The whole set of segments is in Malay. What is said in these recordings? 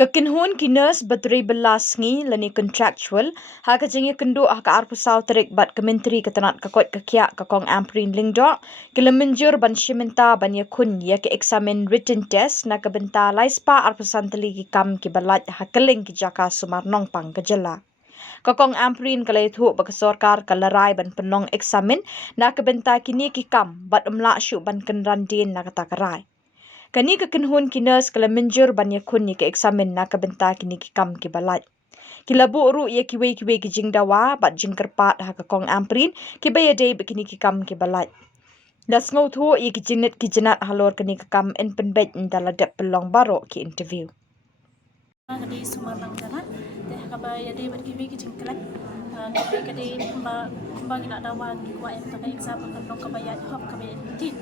Kakinhun kinas bateri belas ngi lani contractual ha kajengi kendu ha ka arpusau terik bat kementeri ketanat kakot kakia kakong amprin lingdok kilemenjur ban shimenta ban yakun ya ke examen written test na kabenta laispa arpusan teligi kam ki balat ha keling ki jaka sumarnong pang kejela. Kakong amprin kalai thu bakasorkar kalarai ban penong eksamen na kabenta kini ki kam bat umla syu ban kenrandin na kata karai. Kani kekenhun kinas kalamenjur ban yakun ni ke eksamen na kabenta kini ki kam ki balat. Kilabu uru ia kiwe ki jing dawa bat jing kerpat ha kakong amprin ki bayade bekini ki kam ki balat. Das ngau thu ia ki jinit ki jenat halor kini ki kam en penbet daladap pelong baro ki interview. Kadi sumarnang jalan teh kabaya de berkiwi ki jingkrat kadi kumba gila dawa gi kwa em taka exam kan dong kabaya hop kabaya ti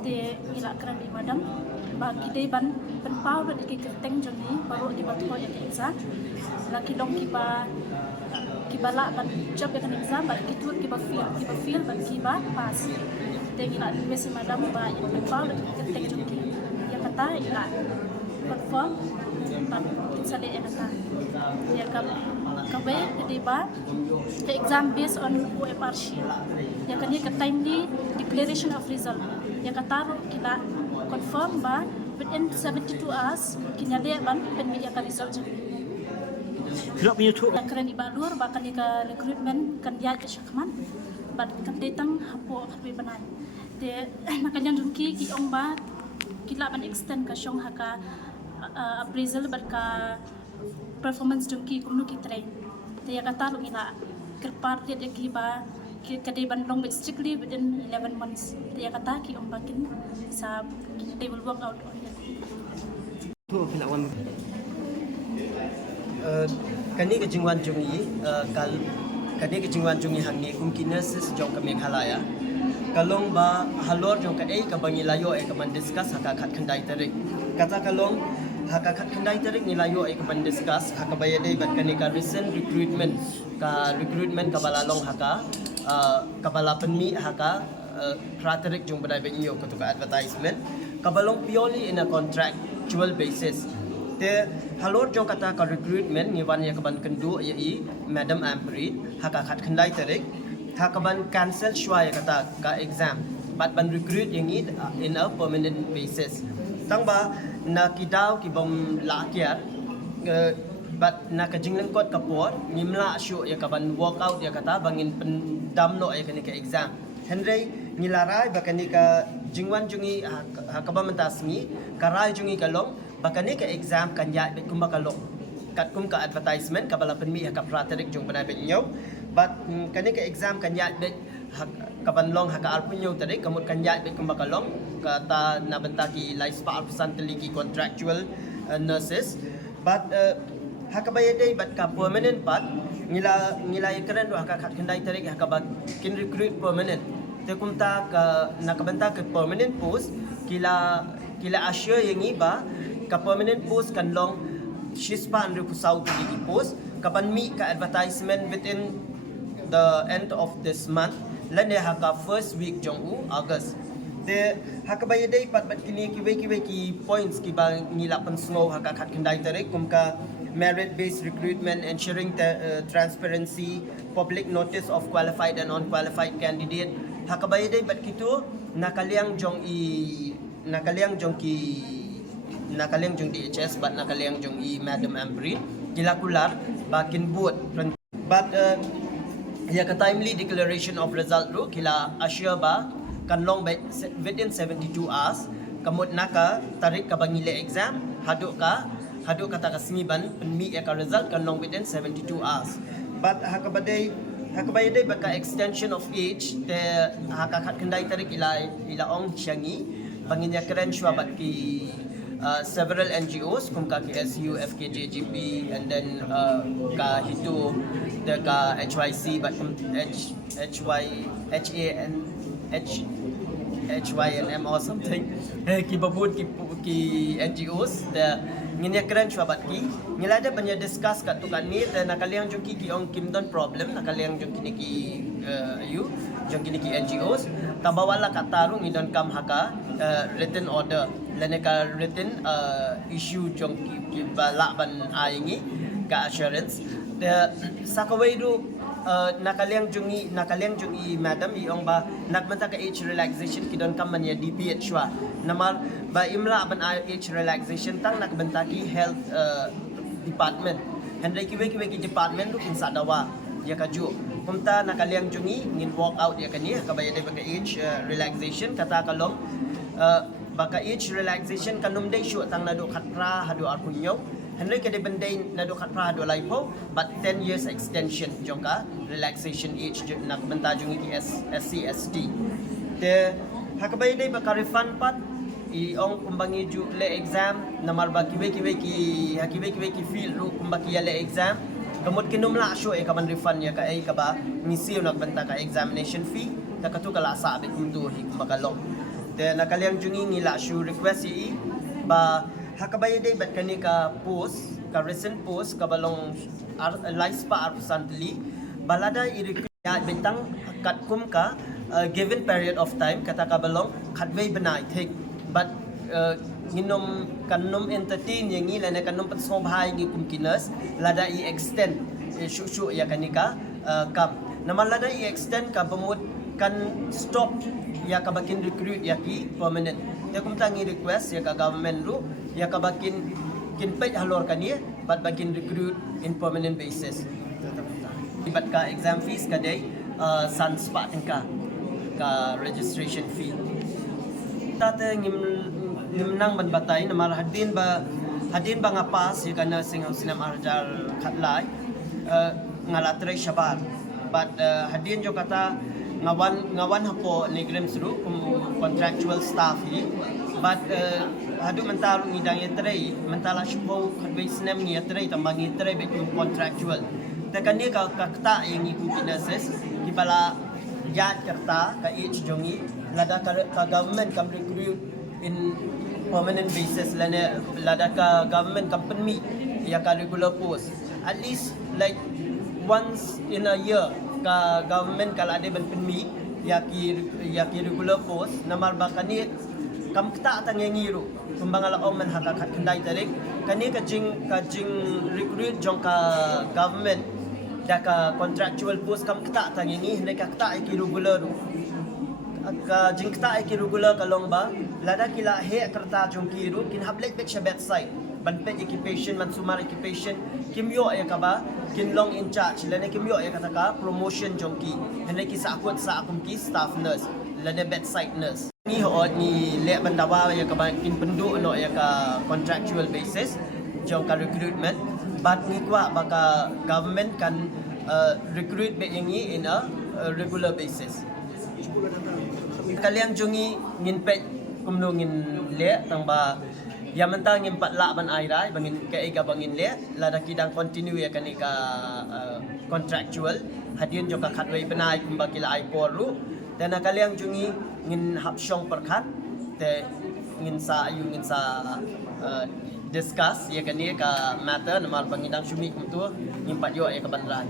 te gila kran di madam ba kidai ban penpau de ki kerteng joni baru di batu ya ke exam laki dong ki bala ban job ya kan exam ba ki tur ki ba feel ban ki ba pas te gila di besi madam ba yang penpau de ki kerteng joni ya kata gila perform ban sale ya kata ya kabe ketiba the exam based on OMR sheet ya kan ya timely declaration of result ya kata kita confirm ba within 72 hours kinyade ban pen ya ka result Tidak punya tu. keren ibalur bahkan ya recruitment kan ya ke syakman ban kan datang hapo harbi banan de makanya dunki ki ong ba kila ban extend ka syong haka appraisal berka performance dunki kumnu ki train te ya kata ina kerpar dia ki ba kadai bandong but strictly within 11 months te ya kata ki bakin sa they will work out on it Tu pelawan. Kani ke jingwan jungi kani ke jingwan jungi hangi kumkinesis jong ka Meghalaya kalong ba halor jong ka ka bangi layo ka man discuss haka khat khandai tarik kata kalong haka khat khandai tarik ni layo ka man discuss haka bayade bat kani ka recent recruitment ka balalong haka kabala penmi haka kratarik jong badai benyo ko ka advertisement kabalong purely in a contractual basis te halor jong kata ka recruitment ni wan ya kaban kendu ya i madam ampri haka khat khandai tarik hakaban cancel shwa ya kata ka exam but ban recruit yang in a permanent basis tangba na kidaw ki bom lakyat but na kajing lengkot kapot nimla syu ya kaban workout ya kata bangin pendamno ya kani ka exam henry nilarai bakani ka jingwan jungi hakaba mentasmi karai jungi kalong bakani ka exam kan ya bet kumba kalong kat kum ka advertisement kabala penmi ka praterik jung banai bet nyaw but kani ka exam kan ya bet kaban long haka alpunyo tadi kamut kan ya bet kumba kalong kata na bentaki laispa alpusan teligi contractual nurses but hakabayade bat ka permanent part ngila keren haka khat kendai tarik haka kin recruit permanent te kumta ka nakabenta ke permanent post kila assure yang iba ka permanent post kan long shispa andru pusau di post kapan mi ka advertisement within the end of this month lane haka first week jong August te haka bayade pat kini ki points ki bang ngilapan snow haka khat kendai tarik kumka merit based recruitment ensuring transparency public notice of qualified and unqualified candidate haka bayade pat kitu nakaliang jong DHS but nakaliang jong i Madam Ampri kilakular bakin buat but ya ka timely declaration of result ru kila assure ba kan long within 72 hours kamut naka tarik ka bangile exam haduk kata kasmiban penmi ya ka result kan long within 72 hours but hakabayade baka extension of age te haka kendai tarik ila ong syangi banginya keren shwa bat ki several NGOs kum ka KSU, FKJGP and then ka hitu the ka HYC but kum HYNM or something ki babut ki NGOs the nginya keren shwa bat ki ngilada banya discuss kat tukan ni te nakaliang jong ki ong kimdon problem nakaliang jong kini ki jong kini ki NGOs tambawala katarung idon kam haka written order lane ka written issue jong ki ki bala ban aingi ka assurance de sakawai du nakaliang jungi madam iong ba nakmenta ka age relaxation kidon kaman ya DPH wa namal ba imla ban age relaxation tang nakbenta ki health department handai ki department lu kin sadawa ya kaju kumta nakaliang jungi ngin walk out ya kani kabaya dai baka age relaxation kata kalom baka age relaxation kanum dai shu tang nadu khatra hadu arpunyo handai ka dai bandai nadu khatra hadu laipo but 10 years extension jongka relaxation age nakbenta jungi ki SCST te hakabaya dai baka refund pat iong kumbangi ju le exam namar ba kiwe ki feel ru kumbaki ya le exam kamot kinumla syo kaman refund ya ka ay ka ba ngisiw nagbenta ka examination fee takatu kala sabi kuntu hi kumakalong te nakaliang jungi ngila syo request i ba hakabay day bat kani ka post ka recent post kabalong life pa arpusantli balada i request betang katkum ka given period of time kata kabalong khatway banai take but nginom kanom entertain yang ngila na kanom pasobhay ngi kumkinas lada i extend shu ya kanika kam naman lada i extend ka bumut kan stop ya kabakin recruit ya ki permanent ya kumta ngi request ya ka government ru ya kabakin kinpet halor kaniya but bakin recruit in permanent basis ibat ka exam fees ka day sunspa ka registration fee tate ngimnang banbatay na marhadin ba nga pas yung kana singaw sinam arjar katlay nga latre syabar but hadin jo kata ngawan hapo ni grimsru kum contractual staff hi but hadu mentalo ngidang yetre mentala shubo kadwe sinam ni yetre tambang yetre be kum contractual ta kani ka kakta yang iku pinases kibala yat kerta ka ich jongi lada ka government kam recruit in permanent basis lada ka government company ya ka regular post at least like once in a year ka government kala ade ban penmi ya ki regular post namar ba kani kam kita atang ngiru kumbangala om man hakakat kendai tarik kani ka jing recruit jong ka government da ka contractual post kam kita atang ngi hendak ka kita ki regular ka jingkta ay kirugula kalong ba lada kila he kerta jongkiru kin hablet bek shabet site banpet occupation mansumar occupation kimyo ay ka ba kinlong in charge lane kimyo ay kataka promotion jongki hene ki sakot sa akum ki staff nurse lane bed site nurse ni hood ni le bandawa ay ka ba kin pendu no ay ka contractual basis jong ka recruitment but ni kwa baka government kan recruit be yangi in a regular basis kaliang jungi ngin pet kumno ngin le tang ba yamanta ngin patla ban airai bangin ka ega bangin le lada kidang continue ya kanika contractual hadin jo ka khatway penai kumba kila ai poru dan kaliang jungi ngin hapsyong perkhat te ngin sa discuss ya kanika matter namal bangidang syumi kumtu ngin patyo ya ka bandran